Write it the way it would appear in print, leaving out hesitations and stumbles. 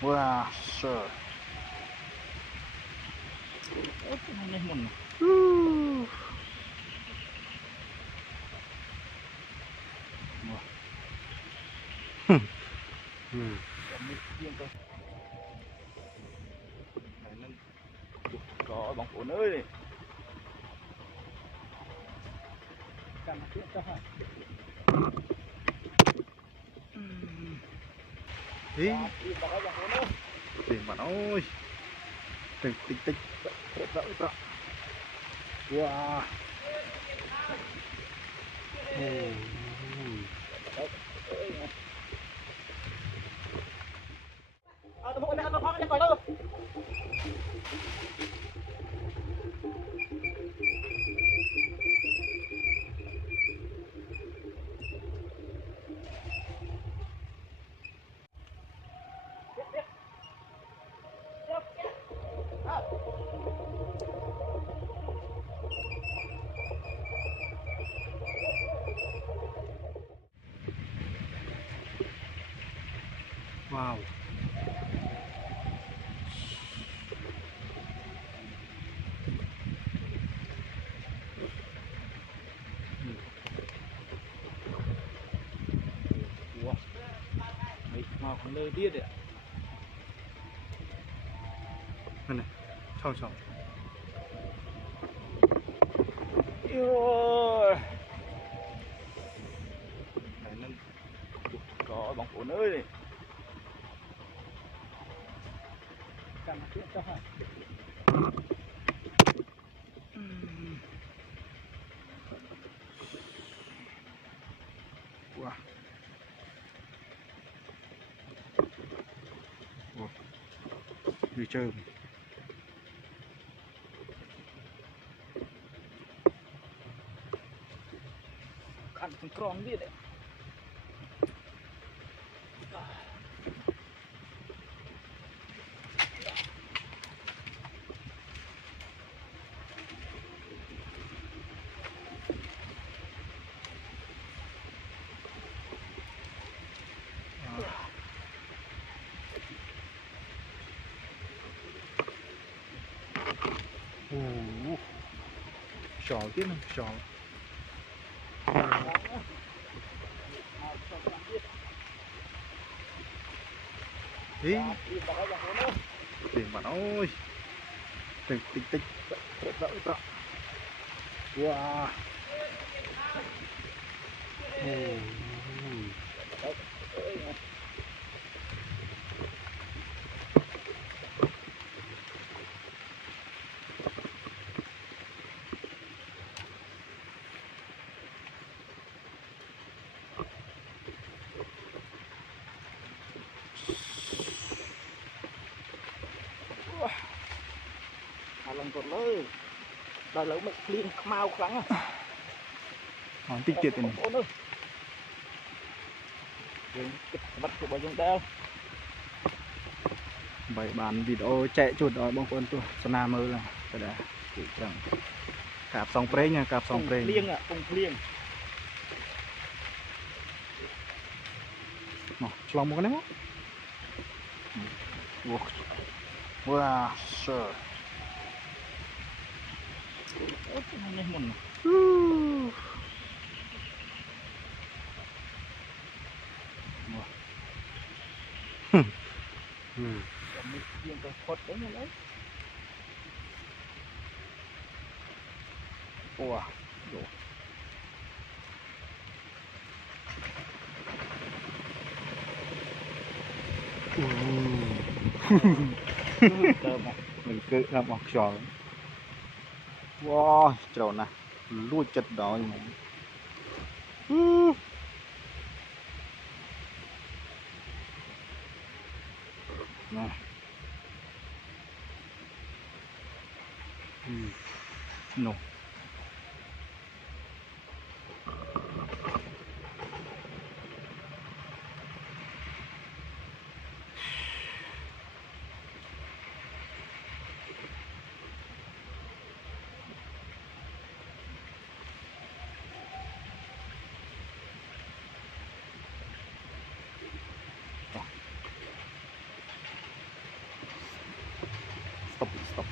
Wow, sure. Ini mun. Wah. Có bóng cuốn ơi. Cầm tiếp cho hả? Đi. Tìm bạn ơi. Tích tích tích. Rỡ. Wow. Wow. Wow. Mấy màu còn lơ tiết đấy ạ. Này này, xong. Yêu. Có bóng cuốn ơi. Cầm tiếp cho hả? Wow. Đi chơi. Ăn con con đi đấy. Sò tiếp này, sò. Đi. Tìm bạn ơi. Tích tích tích. Rỡ. Wow. Lần cột lơi. Đòi lẩu mực liên mau khoáng à. Hòn tích tiệt này. Bắt của bà dùng đeo. Vậy bán video chạy chuột ở bông quân tôi Sana mơ là cái đã chẳng cạp song pre nha, cạp song pre liêng ạ, cùng liêng nó lòng một cái đấy wow sure này muốn riêng cái phốt đấy này đấy wow mình cứ làm bọc tròn wow tròn này lùi chật đó này no stop